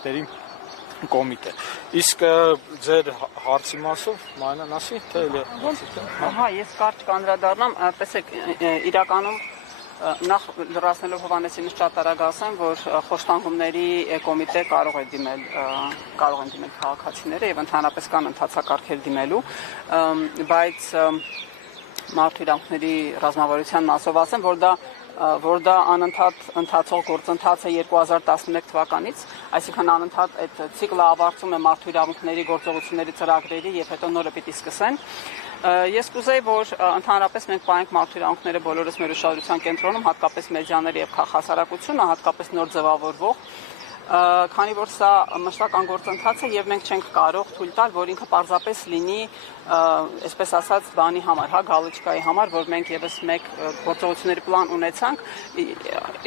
ինքների կոմիտե։ Իսկ ձեր հարցի մասով Մանյան ասի, թե Ահա, ես կարճ կանդրադառնամ, տեսեք, իրականում նախ լրացնելով Հովհաննեսինից շատ արագ ասեմ, որ խոշտանգումների կոմիտե կարող են դիմել քաղաքացիները եւ ընդհանրապես կան ընթացակարգեր դիմելու, բայց մարդու իրավունքների ռազմավարության մասով ասեմ, որ դա անընդհատ ընթացող գործընթաց է 2011 թվականից, այսինքն անընդհատ այդ ցիկլը ավարտում է մարդու իրավունքների գործողությունների ծրագրերի եւ հետո նորը պիտի սկսեն։ Ես կուզեի, որ ընդհանրապես մենք պահենք մարդու իրավունքները բոլորս մեր ուշադրության կենտրոնում, հատկապես մեդիաները եւ հասարակությունը, հատկապես նոր ձևավորվող, քանի որ սա մշտական գործընթաց է եւ մենք չենք կարող թույլ տալ, որ ինքը պարզապես լինի, այսպես ասած, բանի համար, գալիճկայի համար, որ մենք եւս մեկ գործողությունների պլան ունեցանք,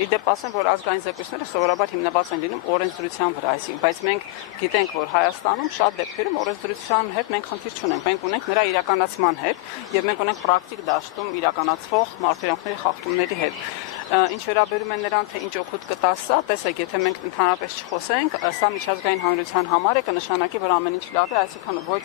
իդեպ ասեմ, որ ազգային զեկույցները սովորաբար հիմնված են լինում օրենսդրության վրա, բայց մենք գիտենք, որ Հայաստանում շատ դեպքերում օրենսդրության հետ մենք խնդիր չունենք, մենք ունենք նրա իրականացման հետ եւ մենք ունենք պրակտիկ դաշտում իրականացվող մարդու իրավունքների խախտումների հետ։ Ինչ վերաբերում է նրան, թե ինչ օգուտ կտա սա, տեսեք, եթե մենք ընդհանրապես չխոսենք, սա միջազգային հանրության համար է, կնշանակի, որ ամեն ինչ լավ է, այսինքն ոչ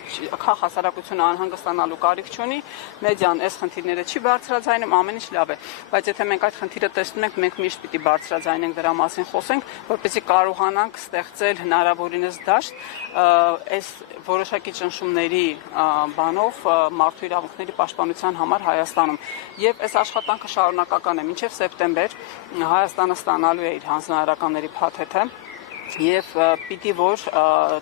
հասարակությունը անհանգստանալու կարիք չունի, մեդիան այս խնդիրները չի բարձրաձայնում, ամեն ինչ լավ է, բայց եթե մենք այդ խնդիրը տեսնում ենք, մենք միշտ պիտի բարձրաձայնենք դրա մասին խոսենք, որպեսզի կարողանանք ստեղծել հնարավորինս դաշտ այս որոշակի ճնշումների բանով մարդու իրավունքների պաշտպանության համար Հայաստանում։ Եվ այս աշխատանքը շարունակական է մինչև սեպտեմբեր Հայաստանը ստանալու է իր հանձնարարականների փաթեթը եւ պիտի որ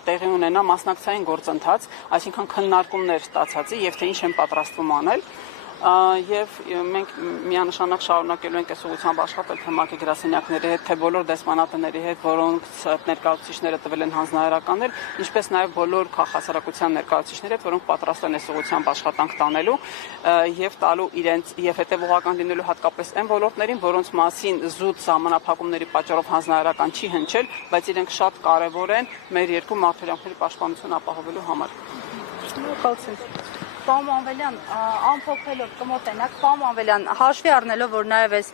տեղի ունենա մասնակցային գործընթաց, այսինքն քննարկումներ ստացածի եւ թե ինչ են պատրաստվում անել եւ մենք միանշանակ շարունակելու ենք այս ուղղությամբ աշխատել թե ՄԱԿ-ի գրասենյակների հետ, թե բոլոր դեսպանատների հետ, որոնց ներկայացուցիչները տվել են հանձնարարականներ, ինչպես նաեւ բոլոր քաղաքասարակության ներկայացուցիչների հետ, որոնք պատրաստ են այս ուղղությամբ աշխատանք տանելու եւ տալու իրենց եւ հետեւողական լինելու հատկապես այն ոլորտներին, որոնց մասին զուտ սահմանափակումների պատճառով հանձնարարական չի հնչել, բայց իրենք շատ կարեւոր են մեր երկու մարդու իրավունքների պաշտպանություն ապահովելու համար։ Պարոն Մանվելյան, ամփոփելով կմոտենակ, պարոն Մանվելյան, հաշվի առնելով, որ նաև այս